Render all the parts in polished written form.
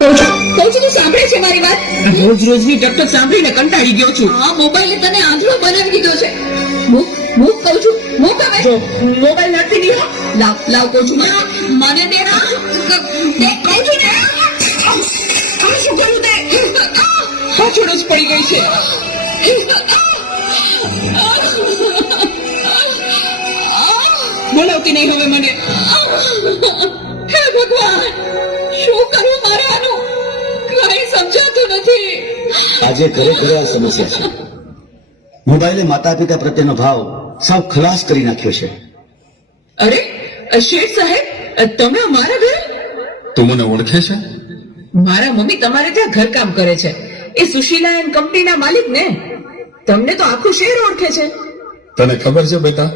કહું છું તું સાંભળે છે મારી વાત? રોજ રોજની ટકટક સાંભળીને કંટાળી ગયો છું. આ મોબાઈલે તને આંધળો બનાવી દીધો છે. મૂક કહું છું, મૂક હવે. જો મોબાઈલ નથી દીધો. લાવ કહું છું મને દે ના. દે કહું છું ને. આ શું કર્યું તે? પાછળ જ પડી ગઈ છે. બોલાવતી નહીં હવે મને. હે ભગવાન, શું કરું મારે આનું? કઈ સમજાતું નથી. આજે ઘરે ઘરે આ સમસ્યા છે. મોબાઈલે માતા પિતા પ્રત્યેનો ભાવ સાવ ખલાસ કરી નાખ્યો છે. અરે શેઠ સાહેબ, તમે અમારા ઘરે? તું મને ઓળખે છે? મારા મમ્મી તમારે ત્યાં ઘરકામ કરે છે. એ સુશીલા એન્ડ કંપનીના માલિક ને. તમને તો આખું શહેર ઓળખે છે. તને ખબર છે બેટા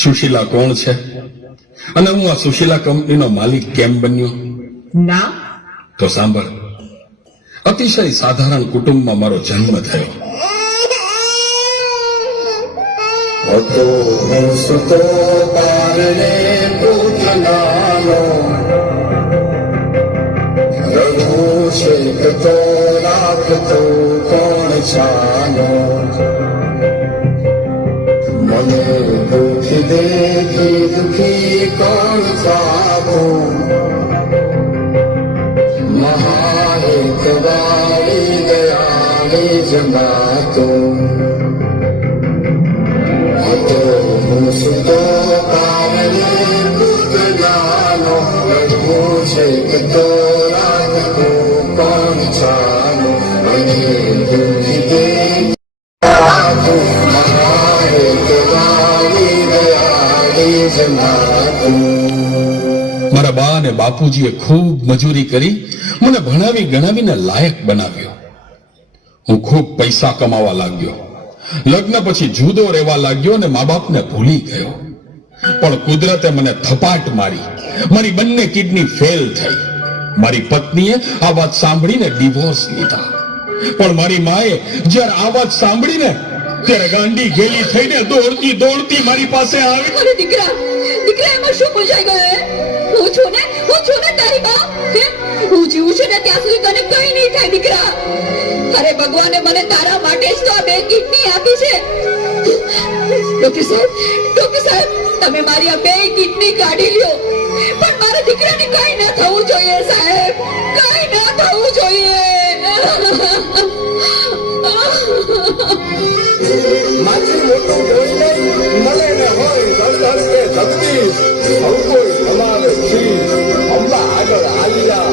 સુશીલા કોણ છે અને હું આ સુશીલા કંપનીનો માલિક કેમ બન્યો? ના. તો સાંભળ. અતિશય સાધારણ કુટુંબમાં મારો જન્મ થયો હતો. હું સુતો તારને પૂતનાનો રઘુ શેકતો રાખતો કોણ છાનો મને દુખી દેખી દુખી કોણ થાતો મહાએક વાળી દયાળી જમાતો હતો. હું સુતો કારણે પૂતનાનો રઘુ શેકતો રાખતો કોણ છાનો મને દુખી દેખી મારા બા અને બાપુજીએ ખૂબ મજૂરી કરી મને ભણાવી ગણાવીને લાયક બનાવ્યો. હું ખૂબ પૈસા કમાવા લાગ્યો. લગ્ન પછી જુદો રહેવા લાગ્યો અને મા બાપને ભૂલી ગયો. પણ કુદરતે મને થપાટ મારી. મારી બંને કિડની ફેલ થઈ. મારી પત્નીએ આ વાત સાંભળીને ડિવોર્સ લીધા. પણ મારી માએ જ્યારે આ વાત સાંભળીને ત્યારે ગાંડી ઘેલી થઈને દોડતી દોડતી મારી પાસે આવી. અરે દીકરા એમાં શું પૂછાઈ ગયો? હું છું ને તારી બા. હું જીવું છું ને ત્યાં સુધી તને કઈ નહીં થાય દીકરા. અરે ભગવાને મને તારા માટે જ તો આ 2 કિડની આપી છે. ડોક્ટર સાહેબ તમે મારી આ 2 કિડની કાઢી લ્યો, પણ મારા દીકરાને કઈ ના થવું જોઈએ સાહેબ, કઈ ના થવું જોઈએ. માથી મોટું કોઈ નહીં મળે ને હોય ધડ કે ધરતી સૌ કોઈ તમારે છી અંબા આગળ આલિયા.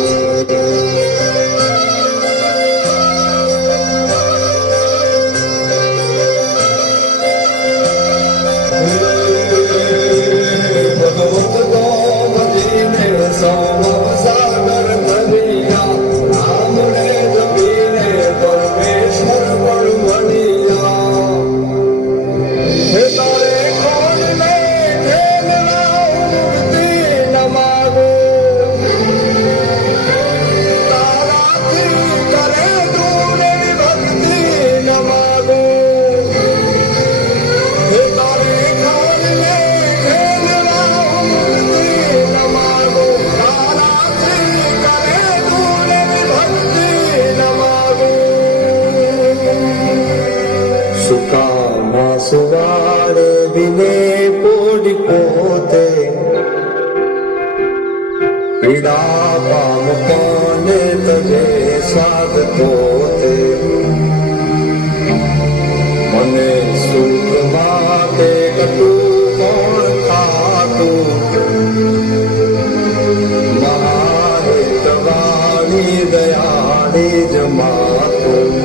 ભગવત ગોમતીને સાગર ભરિયા રામ રે જપીને પરમેશ્વર પણ મણિયા. હે તારે કોણ ને ખેલ મૂર્તિ નમાગો તારાથી કરે દૂર ભક્તિ નમાગો. હે તારે કોણ ને ખેલ મૂર્તિ નમાગો તારાથી કરે દૂર ભક્તિ નમાગો. સુકામાં સુવાડે દિને પોડી પોતે પીડા પામ કોને તજે સ્વાદ પોતે મને સુખ માટે કટું કોણ ખાતું મારે તમારી દયાળી જમાતું.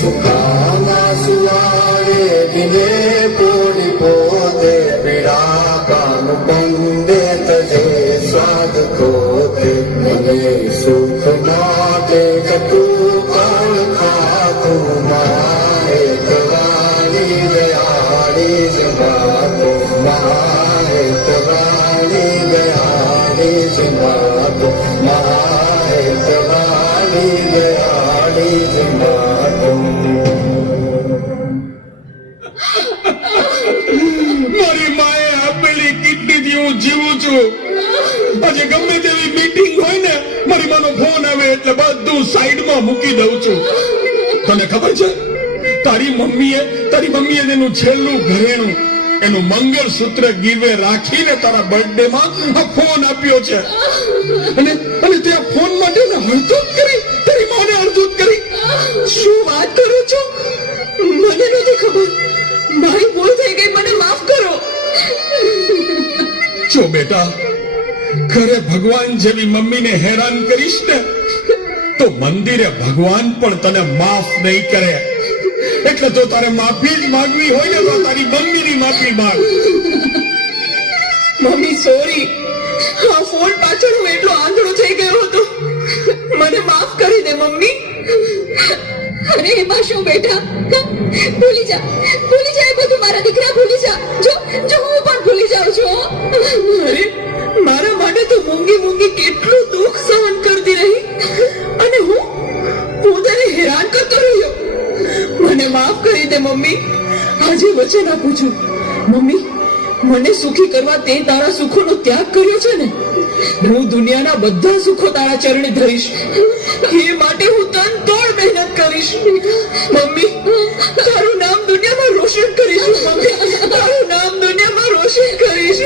સુખાના સુવાડે દિને પોડી પોતે પીડા કામ પંદે તજે સ્વાદ કોતે મને સુખ માટે કટું કોણ ખાતું મારે તમારી દયાળી જમાતો મારે તમારી દયાળી જમાતો મારે તમારી દયાળી જમાતો. મારી માએ આપેલી કિડનીથી હું જીવું છું. આજે ગમે તેવી મીટિંગ હોય ને બધું સાઈડમાં મૂકી દઉં છું. તને ખબર છે તારી મમ્મીએ એનું છેલ્લું ઘરેણું, એનું મંગળસૂત્ર ગીવે રાખીને તારા બર્થડે માં આ ફોન આપ્યો છે. અને તે આ ફોન માટે હળધૂત કરી, તારી માને હળધૂત કરી. શું વાત કરો છો? મને નથી ખબર. મારી ભૂલ થઈ ગઈ, મને માફ કરો. જો બેટા, ઘરે ભગવાન જેવી મમ્મીને હેરાન કરીશ ને તો મંદિરે ભગવાન પણ તને માફ નહીં કરે. એટલે તો તારે માફી જ માંગવી હોય ને તો તારી મમ્મીની માફી માંગ. મમ્મી સોરી, આ ફોન પાછળ હું એટલો આંધળો થઈ ગયો હતો. મને માફ કરી દે મમ્મી. અરે એમાં શું બેટા, ભૂલી જા એ બધું મારા દીકરા, ભૂલી જા. જો હું પણ ભૂલી જાઉં છું. અરે મારા માટે તો મૂંગી કેટલું દુઃખ સહન કરતી રહી, અને હું તને હેરાન કરતો રહ્યો. મને માફ કરી દે મમ્મી. આજે વચન આપું છું મમ્મી, મને સુખી કરવા તે તારા સુખોનો ત્યાગ કર્યો છે ને, હું દુનિયાના બધા સુખો તારા ચરણે ધરીશ. એ માટે હું તન તોડ મહેનત કરીશ. મમ્મી, તારું નામ દુનિયામાં રોશન કરીશ. મમ્મી, તારું નામ દુનિયામાં રોશન કરીશ.